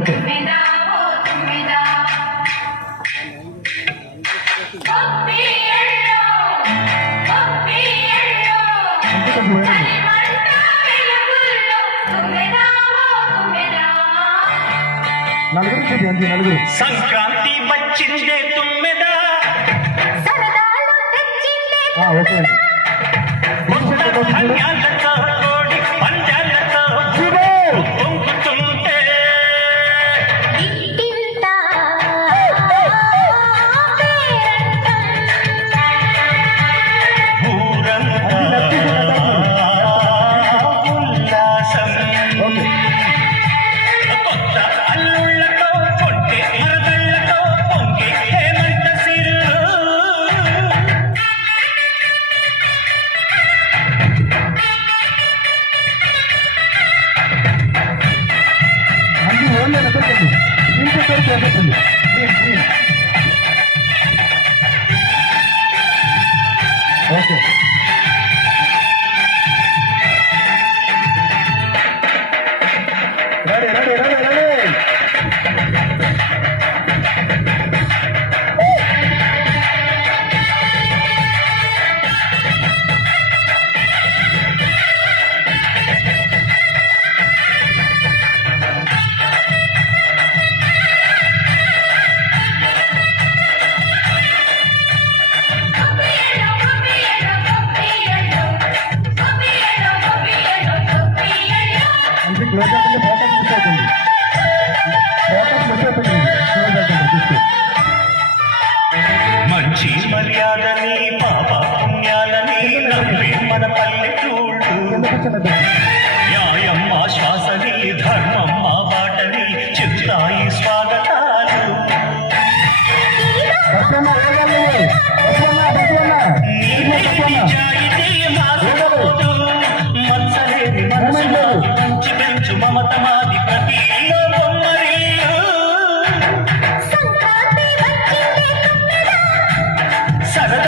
Okay నలుగురు చూపి అంతే నలుగురు. సంక్రాంతి వచ్చిందే తుమ్మెదా, ఓకే అండి. ధాన్యాలతో కోడి పంజాలతో పొంగుతుంటే ఉల్లాసం. కొత్త అల్లుళ్ళతో కొంటే మరదళ్ళతో పొంగి హేమంత సిరు. అన్ని ఓన్లీ ఎక్కడికండి ఇంటి పేరు ఎక్కడండి. Okay ready ready ready ready. అంటే క్లోజ్ అవుతుంది ఫోకస్ మిస్ అవుతుంది. ఫోకస్ మిస్ అవుతుంది క్లోజ్ అవుతుంది చూస్తే. మంచి మర్యాదని పాప పుణ్యాలని నమ్మే మన పల్లెటూళ్ళు. కింద కూర్చోండి.